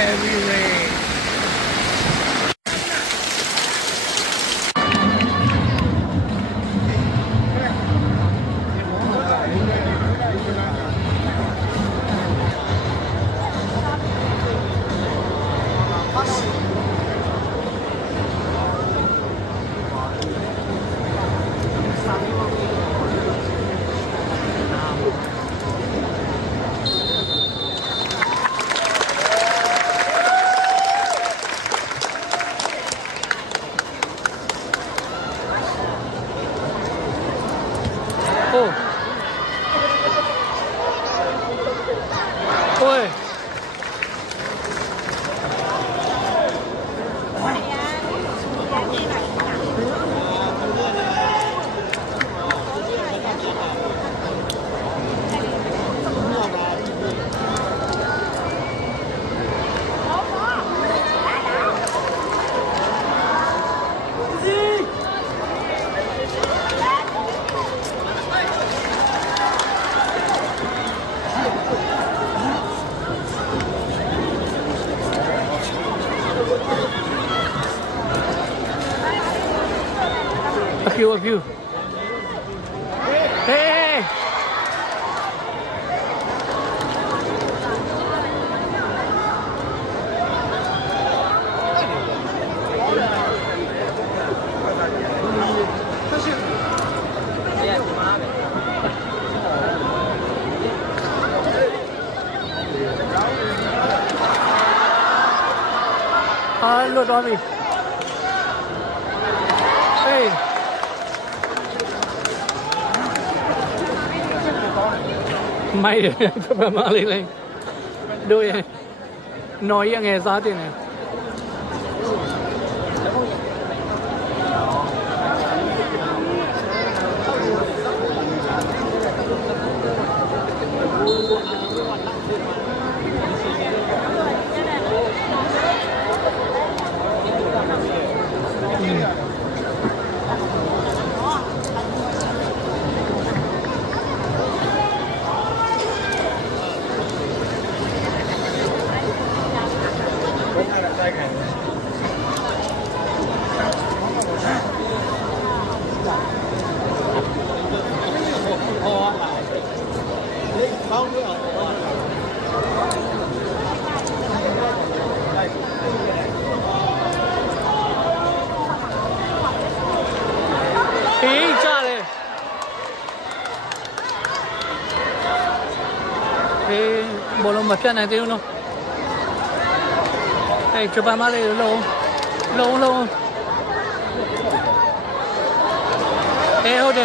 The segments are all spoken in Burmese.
heavyweight. Oh. Ôi. A few. Hey! Hello, Tommy. Hey! May cho bà lên lên đôi nói nghe giá tiền này bộ lông mập chân này tiêu luôn. Đây chụp ba má đây lâu. Ê hốt đi.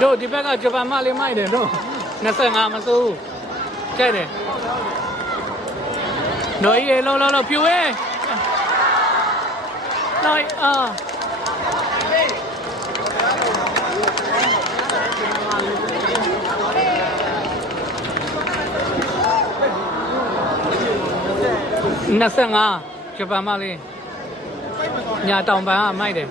Đồ thì bác chụp ảnh mà lên mai để đồ nó sẽ ngã mà su chơi này nói lâu phiêu ấy nói nó sẽ ngã chụp ảnh mà lên nhà tàu bán mai để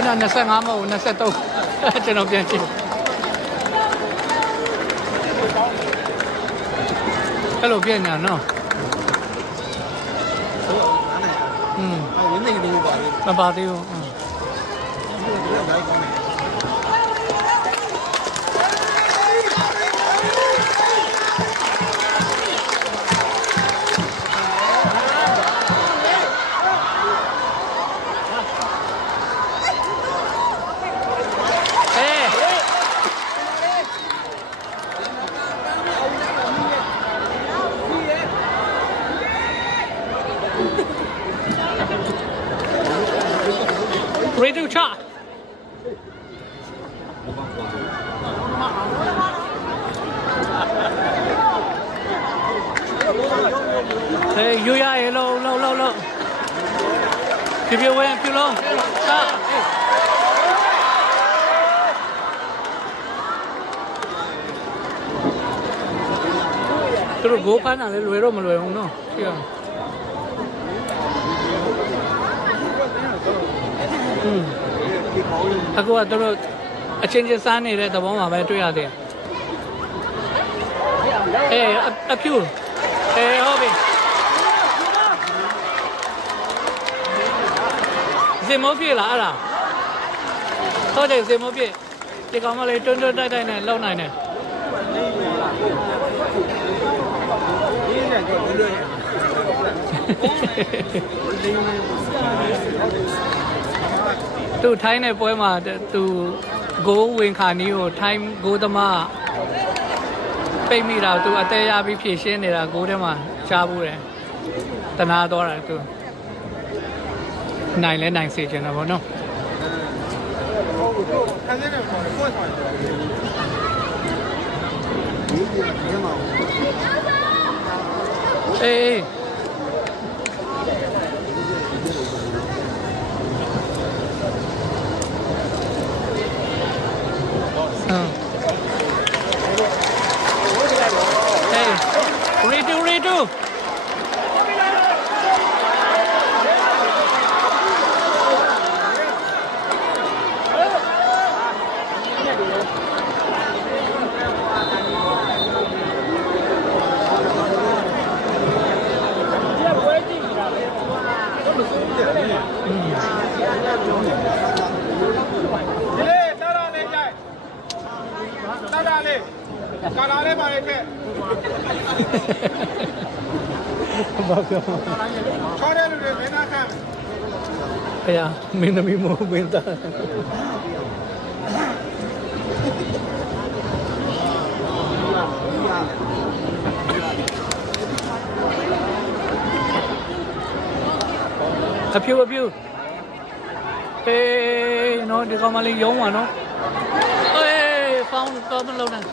ခုန25မဟုတ်23ကျွန်တော်ပြန်ကြည့်အဲ့လိုပြန်ညာနော်ဝင်းနေတယ်ပါလေမပါသေးဘူး Ready to shot. Hey, you are low. Give you away, too long. Stop. Tôi go pan là lùi rồi mà lùi không nó. Chưa. အခုကတော့အချင်းချင်းစားနေတဲ့သဘောမှာပဲတွေ့ရတယ်အေးအဖြူအေးဟုတ်ပြီဇင်မိုးပြေလားအဲ့ဒါဟုတ်တယ်ဇင်မိုးပြေဒီကောင်မလေးတွန်းတွန်းတိုက်တိုက်နဲ့လုံနိုင်တယ်သူထိုင်းတဲ့ပွဲမှာသူဂိုးဝင်ခါနီးကိုထိုင်းဂိုးသမားပိတ်မိတာသူအသေးရပြီးဖြည့်ရှင်းနေတာဂိုးထဲမှာရှားဘူးတယ်တနာတော့တာသူနိုင်လဲနိုင်စေချင်တာပေါ့နော်အေးredo ကာလာလေးပါလေခဲ့ဘာပြောချောတဲ့လူတွေမင်းသားခံဖေရမင်းသမီးမို့မင်းသားအဖြူအေးနော်ဒီကောင်မလေးရုံးပါနော်အေးဖောင်းတော့မလုံးနဲ့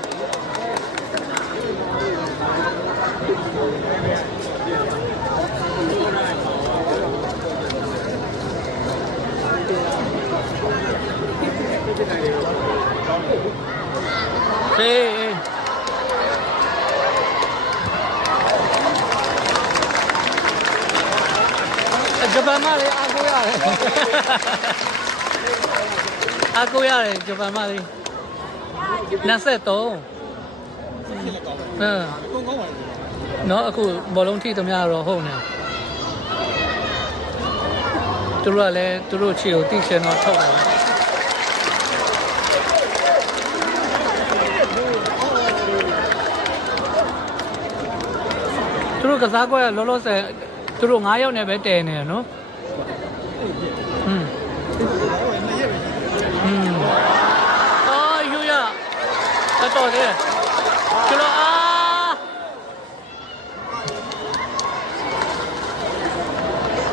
ဂျပန်မလေးအားကိုရတယ်အားကိုရတယ်ဂျပန်မလေး23နော်အခုဘောလုံးထိသမျှတော့ဟုတ်နေသူတို့ကလည်းသူတို့ချီကိုတိချင်တော့ထုတ်တယ်သူတို့ကစားကွက်လောလောဆယ်သူတို့9ယောက်နဲ့ပဲတည်နေတယ်နော်အော်ယူရတော်တယ်ကျလို့အေ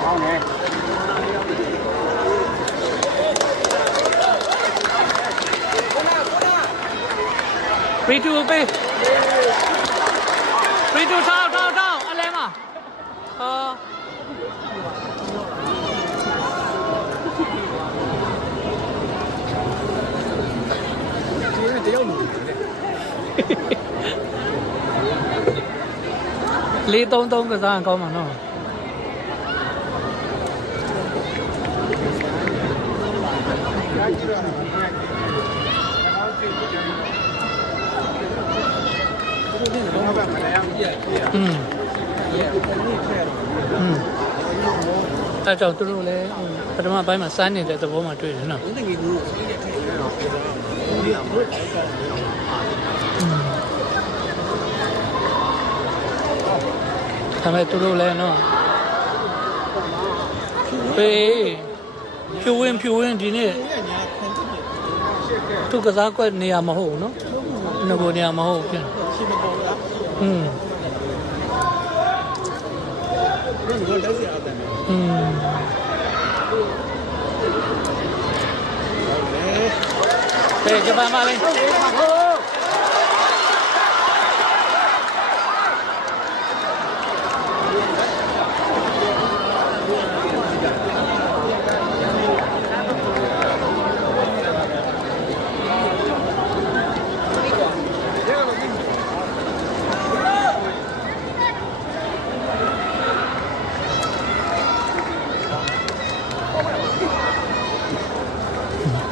ာင်နေရီတူပေးရီတူထောက်အလဲမှာတယောက်လူ4-3-3ကစားကောင်းမှာနော် အဲကြောင့်သူတို့လည်းပထမပိုင်းမှာစမ်းနေတဲ့သဘောမှတွေ့တယ်နော်ဒါပေမဲ့သူတို့လည်းနော်ပေးဖြူဝင်ဒီနေ့သူကစားကွက်နေရာမဟုတ်ဘူးနော်ငကိုနေရာမဟုတ်ဖြစ်ဂျပန်မှာလေ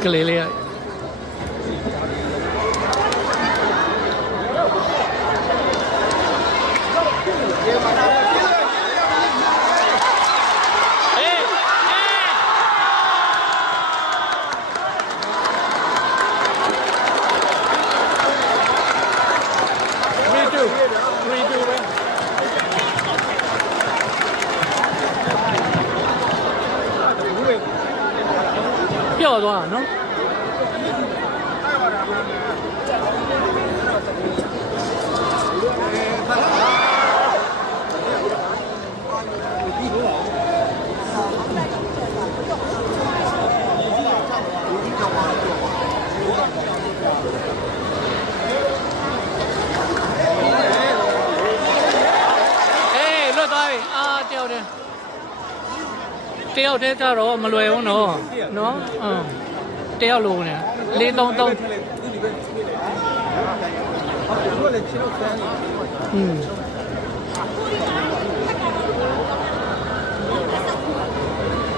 ကလေးလေးပျော့သွားနော်တယောက်တည်းကြတော့မလွယ်ဘူးနော်တယောက်လုံးနဲ့4-3-3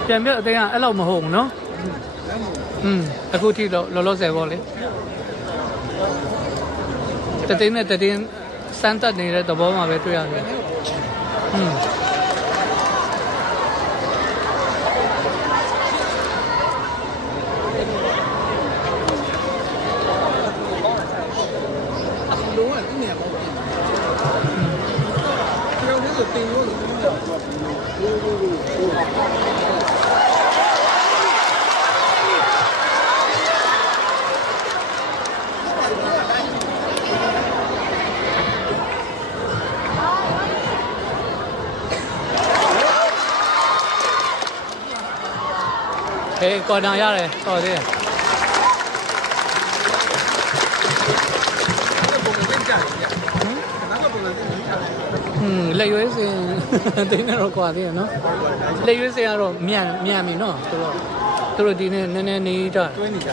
ပြန်ပြအတင်းကအဲ့လောက်မဟုတ်ဘူးနော်အခုထိတော့လောလောဆယ်ပေါ့လေတတင်းနဲ့တတင်းစမ်းတက်နေတဲ့သဘောမှာပဲတွေ့ရတယ်ကော်နာရတယ်တော်သေးတယ်လက်ရွေးစင်တင်းနေတော့ကွာသေးတယ်နော်လက်ရွေးစင်ကတော့မြန်ပြီနော်သူတို့ဒီနေ့နည်းနည်းနေကြတွင်းနေကြ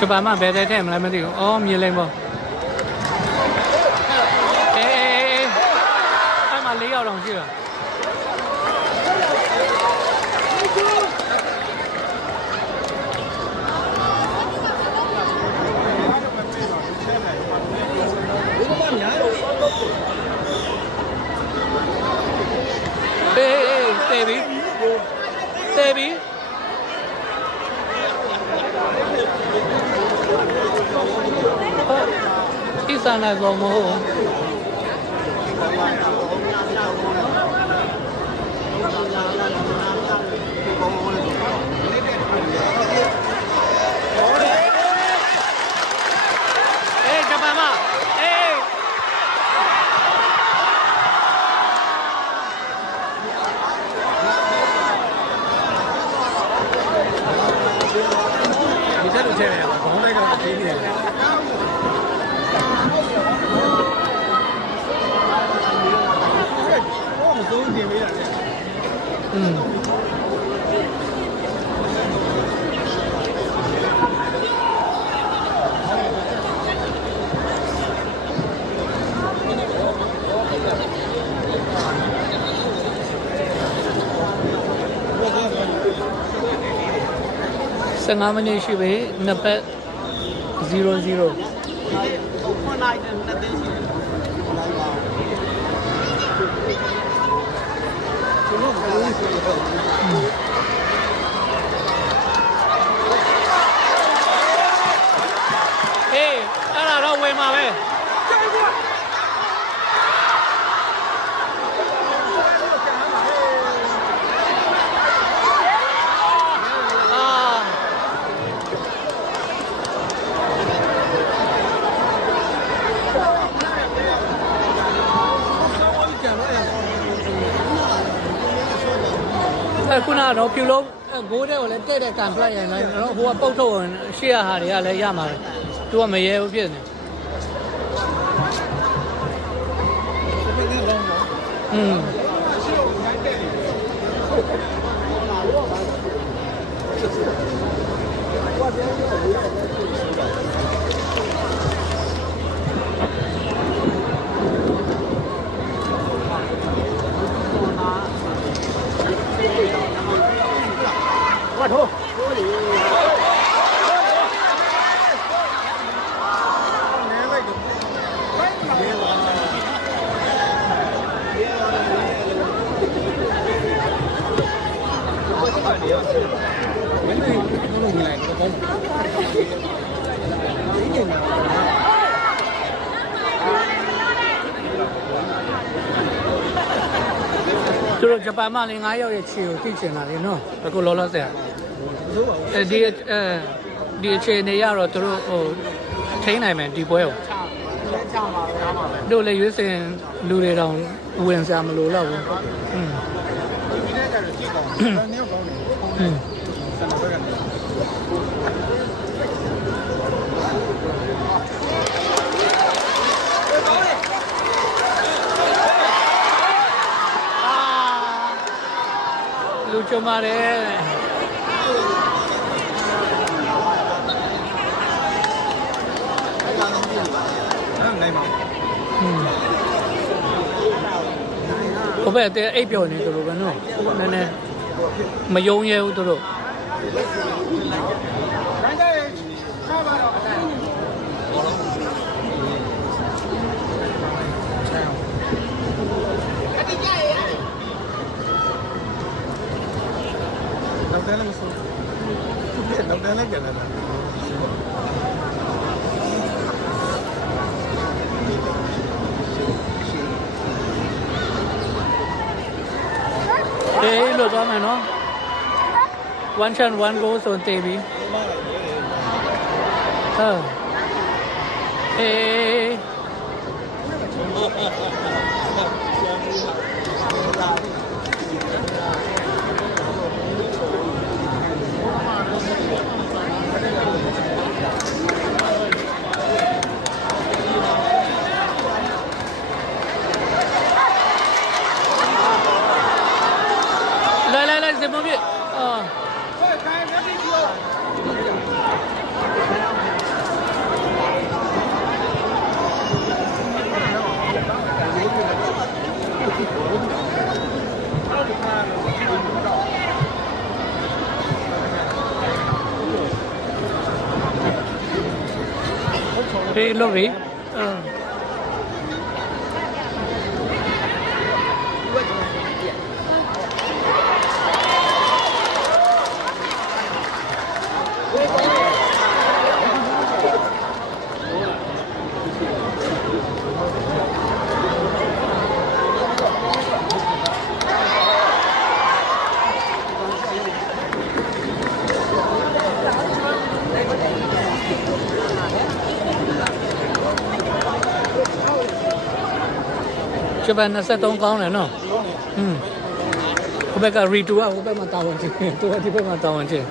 ကဘာမှဘယ်တဲ့ထဲမလဲမသိဘူးအော်မြင်လိမ့်ပေါ့အဲ့မှာ4ယောက်တောင်ရှိတာတေဘီဒီစားနေကောမဟုတ်ဂျပန်မှာဒီတက်လို့ချဲနေရမှာခေါင်းလိုက်တော့သေးနေတယ် 15မိနစ်ရှိပြီနှစ်ပတ်0-0အဲ့ဒါတော့ဝင်ပါပဲခုနကတော့ဖြူလုံးဂိုးတဲ့ကိုလည်းတဲ့ကန်ဖလိုက်ရင်လည်းတော့ဟိုကပုတ်ထုတ်ရင်ရှေ့ရဟာတွေကလည်းရမှာပဲသူကမရဲဘူးဖြစ်နေသူတို့ဂျပန်မှာလည်း9ရောက်ရဲ့ခြေကိုသိချင်တာလေနော်အခုလောလောဆယ်ဒီအခြေအနေရတော့သူတို့ဟိုထိန်းနိုင်မယ်ဒီပွဲကိုတို့လည်းရွေးစင်လူတွေတောင်ဝင်စရာမလိုတော့ဘူးလူချုံပါတယ်ဘယ်တဲ့အိပ်ပျော်နေသူတို့ပဲနော်နည်းနည်းမယုံရဲဘူးသူတို့နောက်တန်းလည်းမစိုးနောက်တန်းလည်းကြတယ်လို့သွားမယ်နော် one chance one goal ဆိုတေးပြီ怎么变？啊！对，落尾，这边那23高了喏，后边个 redo 啊，后边嘛打完去，多这边嘛打完去，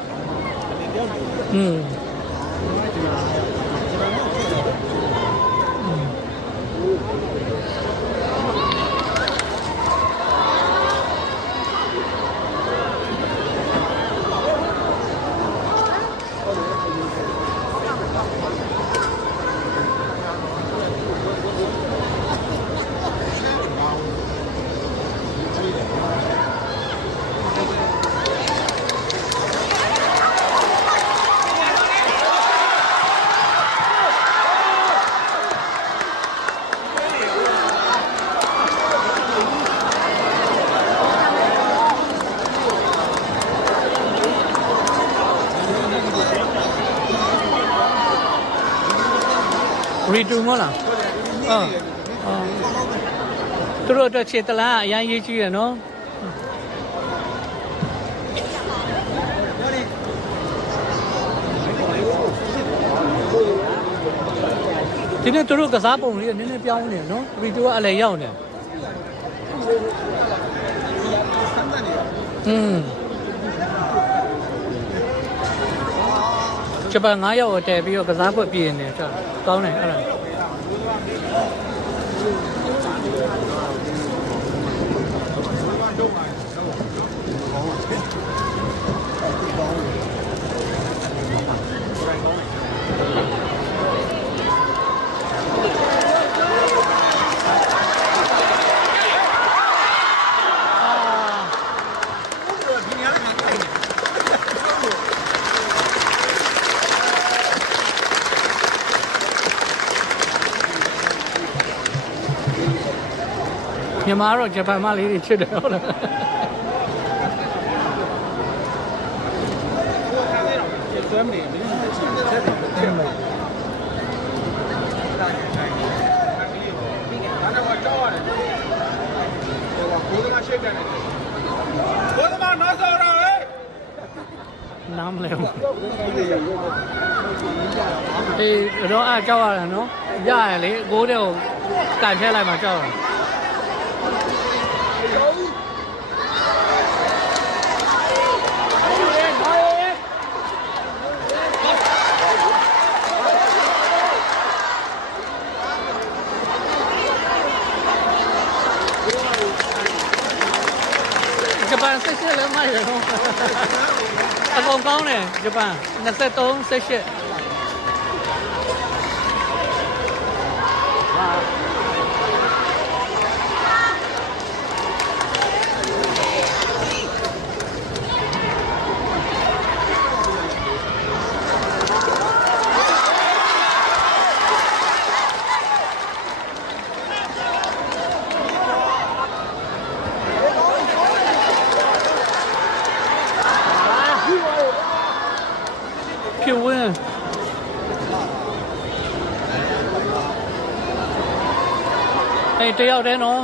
ရီတူမလားသူတို့အတွက်ခြေတလားအရင်ရေးကြည့်ရနော်ဒီနေ့သူတို့ကစားပုံလေးနည်းနည်းပြောင်းနေနော်ရီတူကအလဲရောက်နေဂျပန်9ရောက်တည်ပြီးတော့ကစားပွဲပြင်နေကြကောင်းတယ်အဲ့ဒါမြန်မာတော့ဂျပန်မလေးတွေချစ်တယ်ဟုတ်လားဆွဲမနေဘူးချက်တယ်ချက်တယ်ဒါတော့ကြောက်ရတယ်ဟိုကဘိုးသမားရှက်တယ်ဘိုးသမားနောက်ဆော်တော့လေနားမလဲဘူးအေးတော့အားကြောက်ရတယ်နော်ရရလေကိုးတဲ့ကိုကန်ထည့်လိုက်မှကြောက်တယ်ဂျပန်ဆက်ရှက်လည်းမိုက်တယ်နော်အကုန်ကောင်းတယ်ဂျပန်23ဆက်ရှက်ဖြစ်ဝင်အေးတယောက်တည်းနော်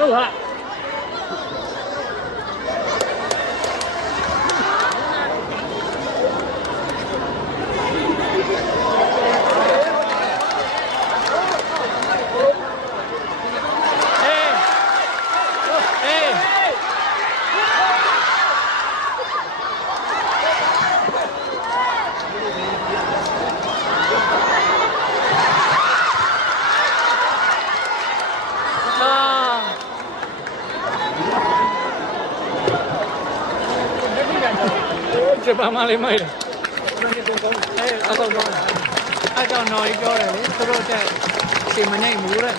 ဟုတ်ဟာဂျပန်မလေးမိုက်တယ်အကောင်ကောင်းတယ်အဲ့ကြောင့်နော်ကြီးပြောတယ်လေသူတို့တက်ရှင်မနိုင်ဘူးတဲ့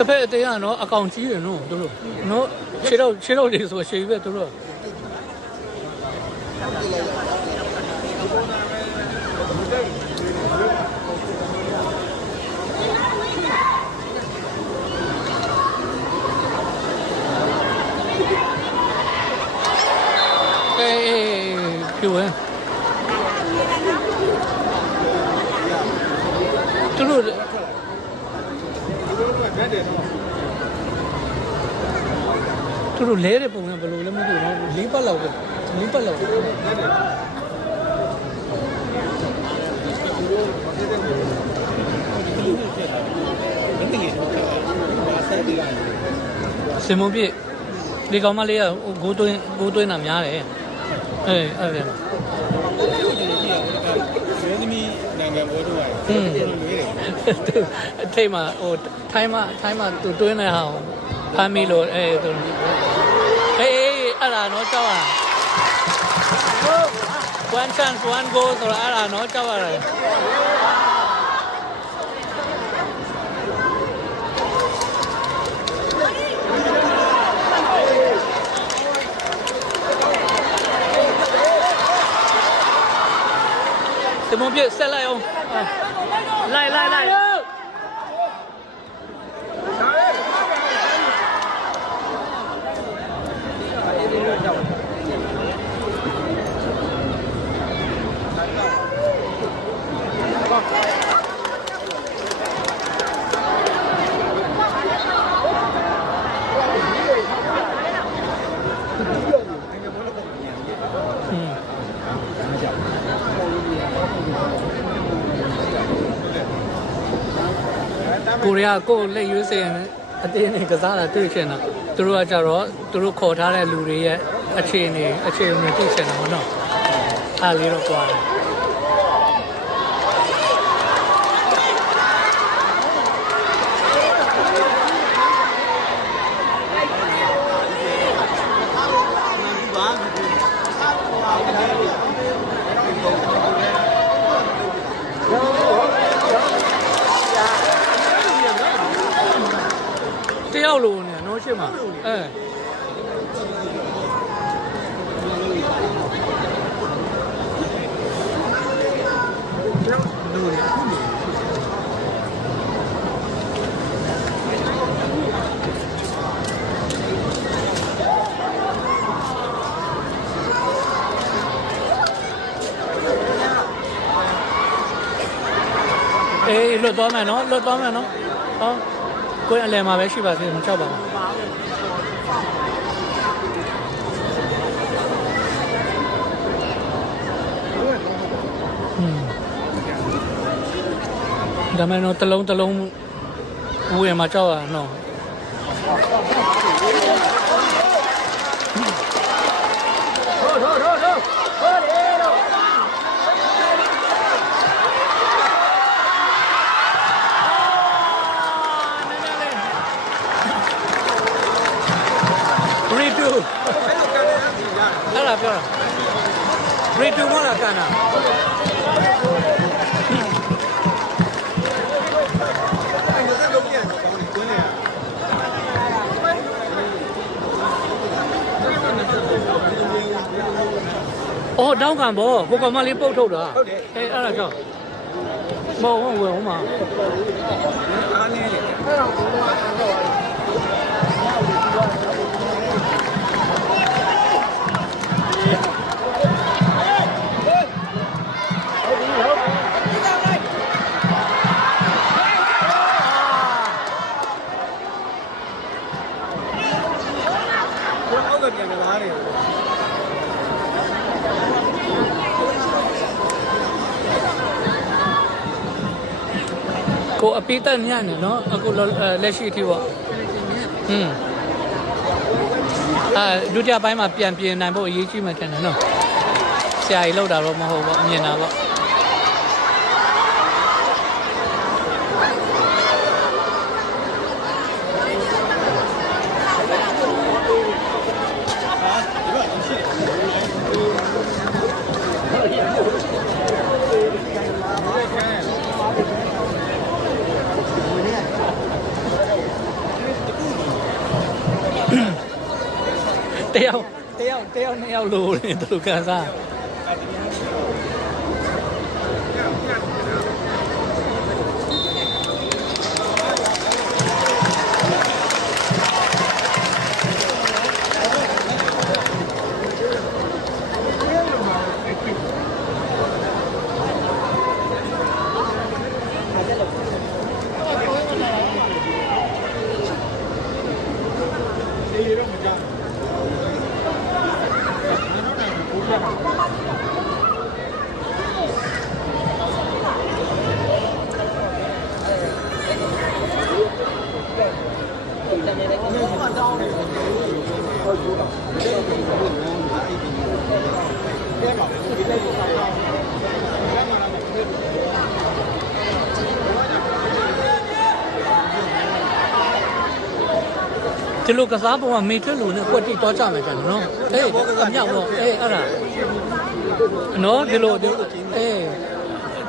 တစ်ဖက်အသေးကနော်အကောင်ကြီးတယ်နော်တို့နော်ခြေတော့တွေဆိုရှည်ပဲတို့ ပြောရင်သူတို့လဲတဲ့ပုံကဘယ်လိုလဲမသိဘူးနော်၄ပတ်လောက်ပဲ၄ပတ်လောက်စင်မပြည့်ဒီကောင်မလေးကဂိုးသွင်းတာများတယ်အဲ့ဒါရွှေသမီးနိုင်ငံဘောတော့ရတယ်အထိတ်မှာဟိုထိုင်းမှာသူတွင်းနေဟာဖမ်းမိလို့သူအေးအဲ့ဒါတော့ကြောက်ရ one chance one goal ဆိုတော့အဲ့ဒါတော့ကြောက်ရတယ်စမုံပြဆက်လိုက်အောင်လိုက်ကိုရီးယားကိုလက်ရွေးစင်အတင်းနဲ့ကစားတာတွေ့ချင်တာသူတို့ကကြတော့သူတို့ခေါ်ထားတဲ့လူတွေရဲ့အခြေအနေတွေ့ချင်တာပေါ့နော်အားလေးတော့ကွာတယောက်လိုနေနော်ရှင်းမှာလွတ်သွားမယ်နော်ဟောကိုယ်အလယ်မှာပဲရှိပါသေးတယ်မချောက်ပါဘူးဒါမှမဟုတ်တလုံးဝယ်မှာကြောက်ရနော်အဲ့ဒါပြောတာရီတူမလားကန်တာအော်တောင်းခံဘောဟိုကောင်မလေးပုတ်ထုတ်တာဟုတ်တယ်အဲ့ဒါကြောင့်မဟုတ်ဝင်ဟိုမှာအားနေတယ်အဲ့တော့ဘုရားတော့ကိုအပိတက်ညံ့နေနော်အခုလက်ရှိအထိပေါ့ဒုတိယပိုင်းမှာပြန်ပြင်နိုင်ဖို့အရေးကြီးမှထင်တယ်နော်ဆရာကြီးလောက်တာတော့မဟုတ်ဘူးမြင်တာပေါ့ 2ယောက်လို့နေသူကန်စားဒီလိုကစားပုံကမေထွတ်လို့နဲ့ကွက်တိတော့ကြမယ်ကြတယ်နော်အေးအမြောက်တော့အေးအဲ့ဒါနော်ဒီလိုအေး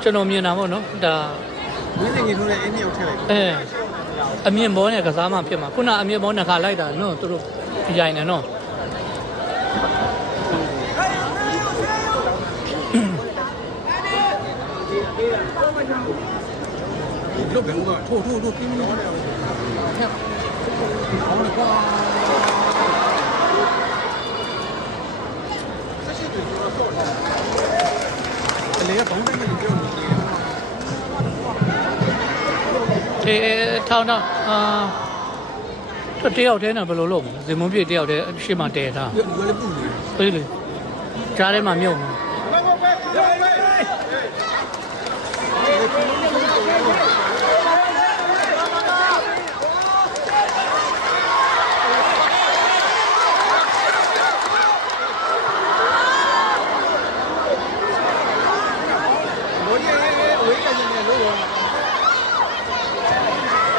ကျွန်တော်မြင်တာပေါ့နော်ဒါဝင်းနေကြီးထိုးတဲ့အင်းမြောက်ထည့်လိုက်အေးအမြင့်ဘောနဲ့ကစားမှဖြစ်မှာခုနအမြင့်ဘောနဲ့ခါလိုက်တာနော်သူတို့ရိုင်နေနော်လုတ်ပဲဦးကထိုးပြင်းလို့好了，挂。这些对主要做啥？这个东西你不用ထောင်းတယောက်တည်းနဲ့ဘယ်လိုလုပ်မလဲဇင်မွန်ပြည့်တယောက်တည်းရှေ့မှာတဲထားပြေးလေကြားထဲမှာမြုပ်နေ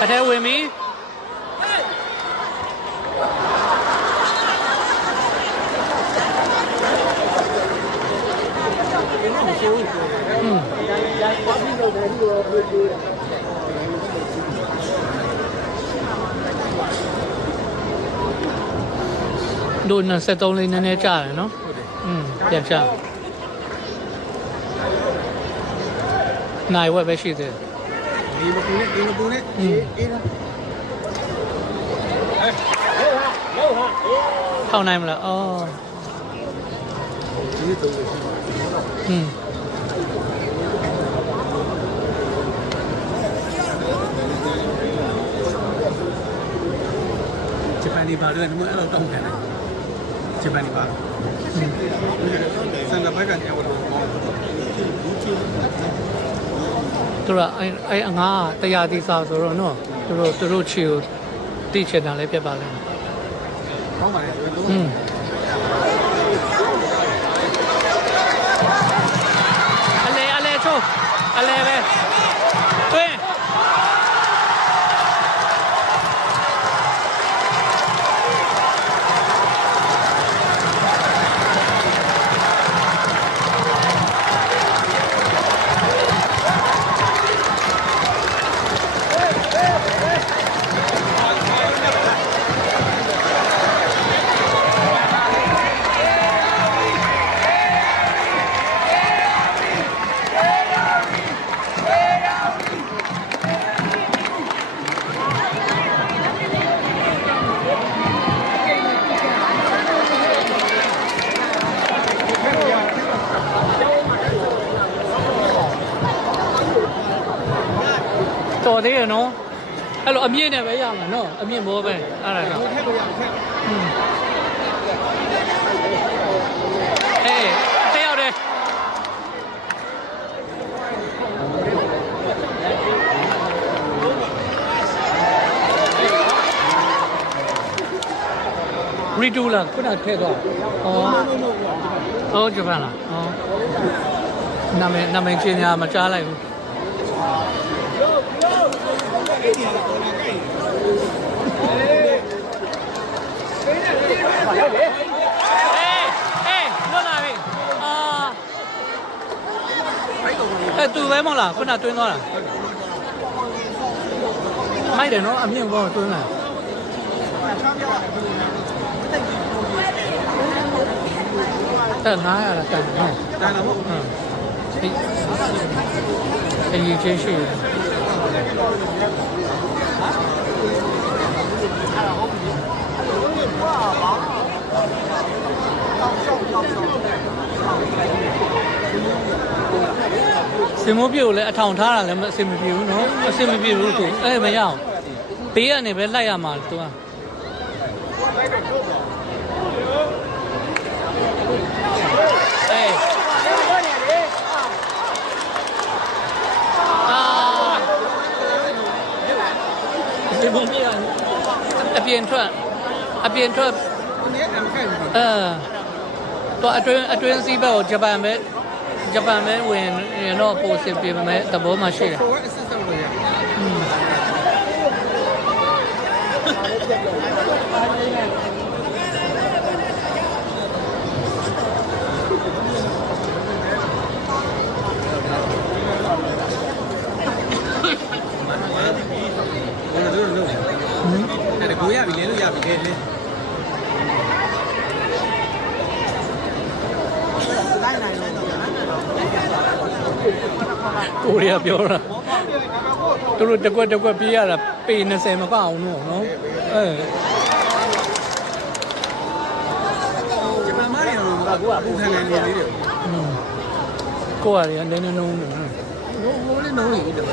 အထဲဝင်ပြီဒိုန73လေးနည်းနည်းကြာတယ်နော်ပြန်ကြာနိုင်ဝက်ပဲရှိသေးတယ်ဒီမပူနဲ့အေးလားထောင်းနိုင်မလားအော်ဒီတော့ရှိပါဂျပန်ဒီပါတော့နမအဲ့လိုတောင်းခံတယ်ဂျပန်ဒီပါစံတဘက်ကနေတော့သူကအဲ့အငါတရားသီးစားဆိုတော့နော်သူတို့ချီကိုတိချင်တာလည်းပြတ်ပါလိမ့်မယ်ကောင်းပါလေအလဲချိုးအလဲပဲတွင်းတော်သေးရနော်အဲ့လိုအမြင့်နဲ့ပဲရမှာနော်အမြင့်ဘောပဲအဲ့ဒါကြောင့်အေးတယောက်တည်းရီတူလာခုနထည့်သွားဩဂျပန်လားဩနာမည်ချင်းညာမကြားလိုက်ဘူးတူပဲမဟုတ်လားခုနတွင်းသွားတာမိုက်တယ်နော်အမြင့်ဘောတွင်းလာ တက်900လားတက်နော် တန်တော့ဟုတ် အရေးချင်းရှိတယ်စင်မိုးပြေကိုလည်းအထောင်ထားတာလည်းအဆင်မပြေဘူးနော်အဆင်မပြေဘူးသူမရအောင်ဘေးကနေပဲလိုက်ရမှာသူကဒီဘုံပြအပြင်ထွက်တော့အတွင်းစီးဘက်ကိုဂျပန်ပဲဝင်ရင်တော့ပိုစင်ပြေမယ်သဘောမှရှိတယ်ကိုရပြီလေလို့ရပြီလေကိုရီးယားပြောတာသူတို့တက်ကွက်ပြေးရတာပေ20မကအောင်တော့နော်ဂျပန်မားနေတော့ကိုကပူခံနေနေလေးတယ်ကိုရီးယားနည်းနည်းနှုံးတယ်ဟိုလေးနှုံးနေတယ်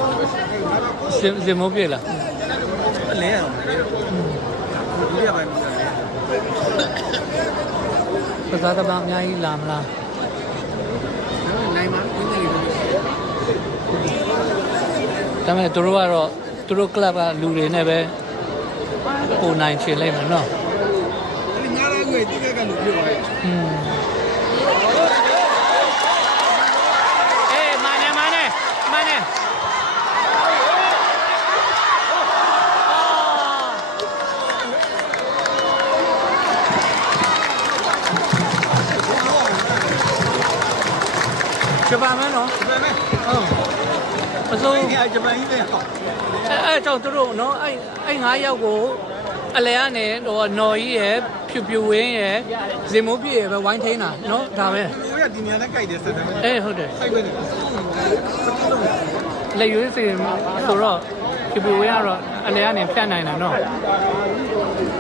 စင်မိုးပြေလားလဲရအောင်ဒီရပါမယ်ပစားတပအများကြီးလာမလားနိုင်မှာပြင်းနေတယ်ဒါပေမဲ့သူတို့ကတော့သူတို့ကလပ်ကလူတွေနဲ့ပဲပိုနိုင်ချင်လိုက်မယ်နော်အဲ့ငါးလားကိုတိကျကလူပြောပါရဲ့မန်နေဂျပန်မဲနော်ဂျပန်မဲအစိုးဂျပန်ကြီးပဲဟောကြောင့်သူတို့နော်အဲ့9ယောက်ကိုအလဲကနေနော်ကြီးရယ်ဖြူဝင်းရယ်ဇင်မိုးပြည့်ရယ်ပဲဝိုင်းထိန်းတာနော်ဒါပဲကိုရဒီနေရာနဲ့ကြိုက်တယ်ဆက်တယ်ဟုတ်တယ်စိုက်ပဲနေလက်ရွေးစီဆိုတော့ဖြူဝင်းကတော့အလဲကနေဖြတ်နိုင်တာနော်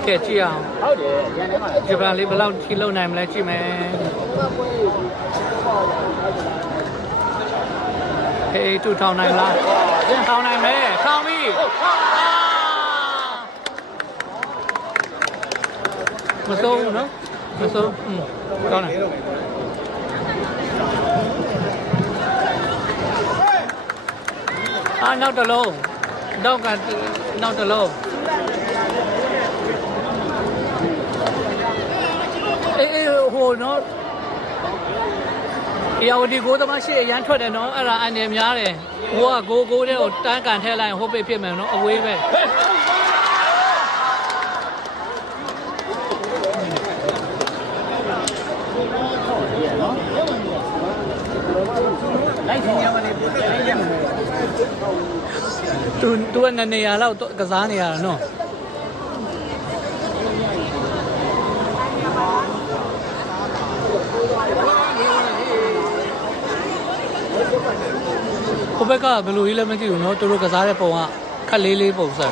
ကဲကြည့်အောင်ဟုတ်တယ်ဂျပန်လေးဘယ်လောက်ထိလုံနိုင်မလဲကြည့်မယ်တူထောင်နိုင်လားထောင်နိုင်မယ်ထောင်ပြီမစိုးဘူးနော်မစိုးကောင်းတယ်နောက်တစ်လုံးနောက်တစ်လုံးဟိုနော်ရာဝတီကိုသမားရှိအရန်ထွက်တယ်နော်အဲ့ဒါအန်တယ်များတယ်ဟိုကကိုတဲ့ကိုတန်းကန်ထဲလိုက်ဟိုပိတ်ဖြစ်မယ်နော်အဝေးပဲလိုက်နေရပါလေသူကနေရာလောက်ကစားနေရတာနော်ဟိုဘက်ကဘယ်လိုကြီးလဲမသိဘူးเนาะသူတို့ကစားတဲ့ပုံကခက်လေးပုံစံ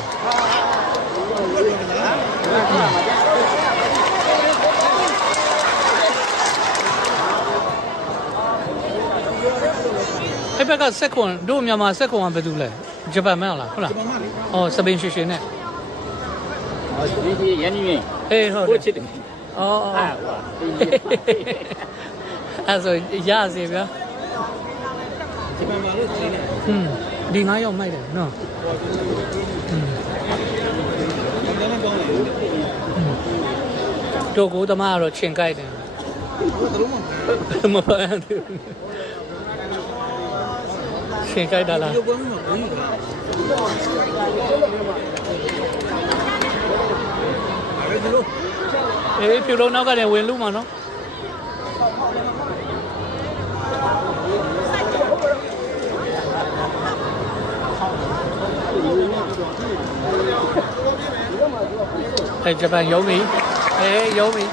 အဲ့ဘက်ကဆက်ခွန်တို့မြန်မာဆက်ခွန်ကဘယ်သူလဲဂျပန်မဟုတ်လားဟုတ်လားအော်စပင်ရှင်နဲ့စပင်ရှင်ရန်နီရင်ဟုတ်ကိုချစ်တယ်အော်အဲ့ဆိုရစေဗျာဂျပန်မှာလို့ချင်းတယ်ဒီ9ရောက်မိုက်တယ်နော်တို့ကိုသမားကတော့ချင်ကြိုက်တယ်မပန်းဘူးချင်ကြိုက်တာလားဖြူလုံးနောက်ကနေဝင်လူမှာနော်ဂျပန်ရုံးပြီရုံးပြီ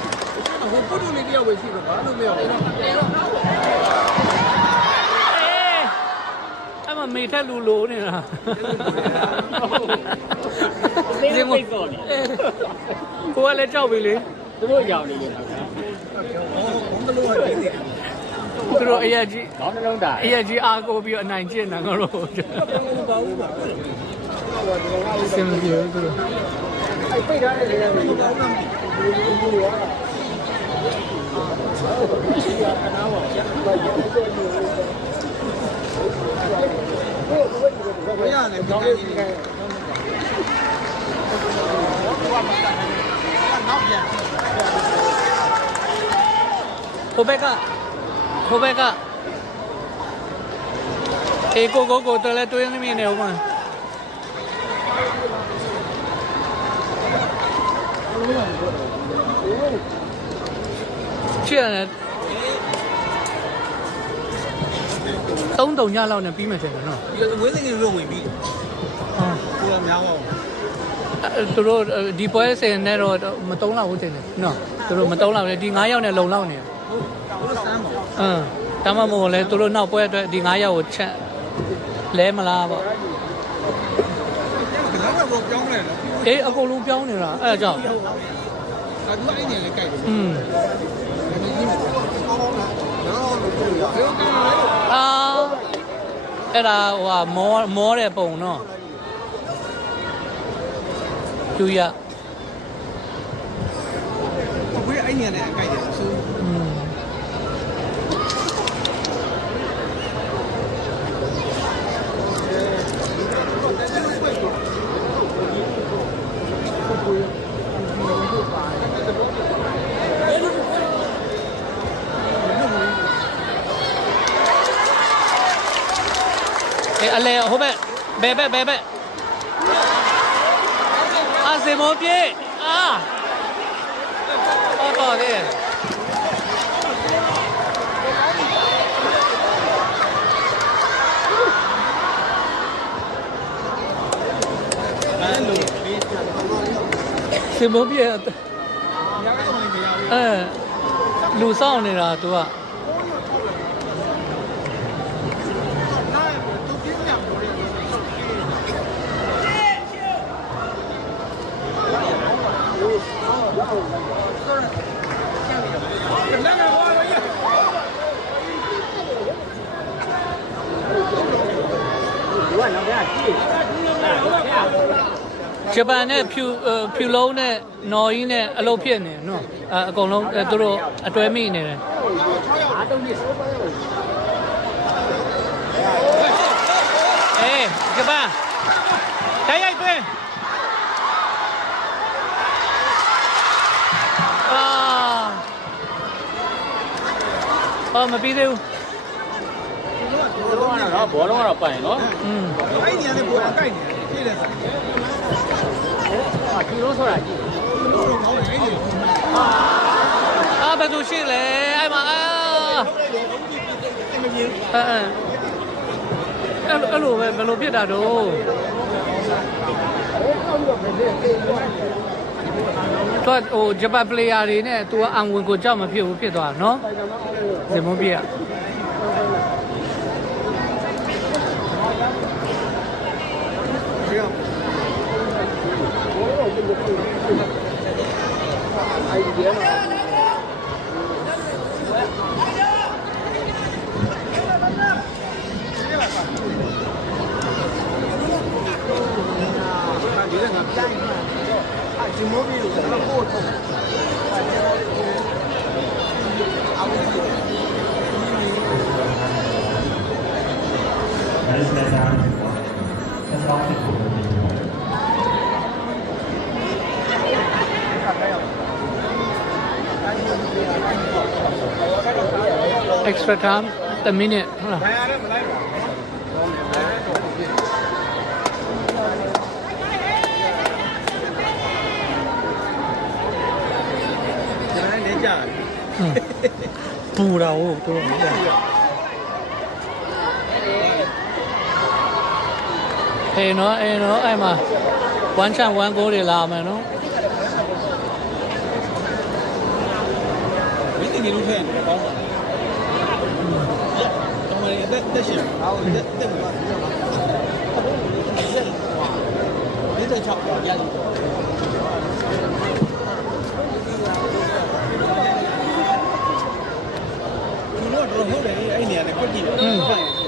အခု ဟုတ်တူလေးတယောက်ပဲရှိတော့ဘာလို့မရဘူး အဲ့မှာမေထက်လူလိုနေတာ သေးသေးပိတ်တော့နေ ကိုကလည်းကြောက်ပြီလေ သူတို့ရောင်နေနေတာဗျာ ဘုံတလို့ဟဲ့ဒီ သူတို့အရက်ကြီး ခေါင်းနှလုံးသား အရက်ကြီးအားကိုပြီးတော့အနိုင်ကျင့်တာငါတို့စင်မပြေဘူးသူတို့ အဲ့ပိတ်ထားတဲ့နေရာမှာဒီကောင်းတာဒီလိုရ ဘယ်ရလဲကောင်းလေးကြီးနောက်ပြန် ဟိုဘက်ကအေကိုတော်လည်းတွင်းနေနေဦးမှာချစ်ရတယ်3 ညလောက်နဲ့ပြီးမယ်ထင်တယ်နော် ဒီဝင်းစင်ကြီးလုံးဝင်ပြီ ဟာ ကိုယ်များပါဦး သူတို့ဒီပွဲစင်နဲ့တော့မ3လောက်ဘူးထင်တယ်နော်သူတို့မ3လောက်လေဒီ9ယောက်နဲ့လုံလောက်နေတယ် ဟုတ်စမ်းပါ ဒါမှမဟုတ်လေသူတို့နောက်ပွဲအတွက်ဒီ9ယောက်ကိုချက်လဲမလားပေါ့ ဒါကတော့ပြောင်းလဲနော် အေးအကုန်လုံးပြောင်းနေတာအဲ့ဒါကြောင့် ဒါသူအဲ့နေလေကြိုက်တယ် အာအဲ့ဒါဟိုဟာမောတဲ့ပုံနော်ကျူရ ဘယ်အဲ့နေလေကြိုက်တယ်ဆို အေးအလဲဟိုဘက်ဘယ်ဘက်အာစေမောပြေအာတော်တယ်စေမောပြေလူဆောင်နေတာ तू ကဂျပန်နဲ့ဖြူလုံးနဲ့နော်ကြီးနဲ့အလုပ်ဖြစ်နေနော်အကုန်လုံးသူတို့အတွဲမိနေတယ်အေးဂျပန်တိုက်ရိုက်တွင်းမပြီးသေးဘူး ဘောလုံးကတော့ပိုင်နော် အဲ့နေလေပေါ်ကြိုက်တယ်ပြည့်တယ် ဒီလိုဆိုတာကြည့် ဘယ်သူရှိလဲအဲ့မှာအဲ့လိုပဲဘယ်လိုဖြစ်တာတော့တော့ဟိုဂျပန်ပလေယာတွေနဲ့ तू အံဝင်ကိုကြောက်မဖြစ်ဘူးဖြစ်သွားတာနော်ဇမွန်ပြေကဒီမိုးပြီးတော့ကျွန်တော်ပို့ထုတ် extra time 1 minute ဟုတ်လား ဘာရလဲမလိုက်ပါဘူးကြတယ် ပူတာဟုတ်တို့အေးနော်အဲ့မှာ1 chance 1 goal တွေလာမယ်နော် ရေလို့ထည့်တယ်ကောင်းပါတယ်တောင်းမလေးအသက်ရှင်အားကိုတက်မှာ46ရည်တော့တော်ဟုတ်တယ်အဲ့နေရာနဲ့ကွက်ကြည့်တယ်ဟုတ်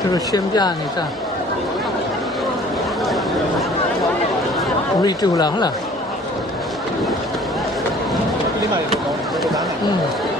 သူရှင်းပြနေတာရီတူလားဟုတ်လား ဒီမှာတော့ဒါနဲ့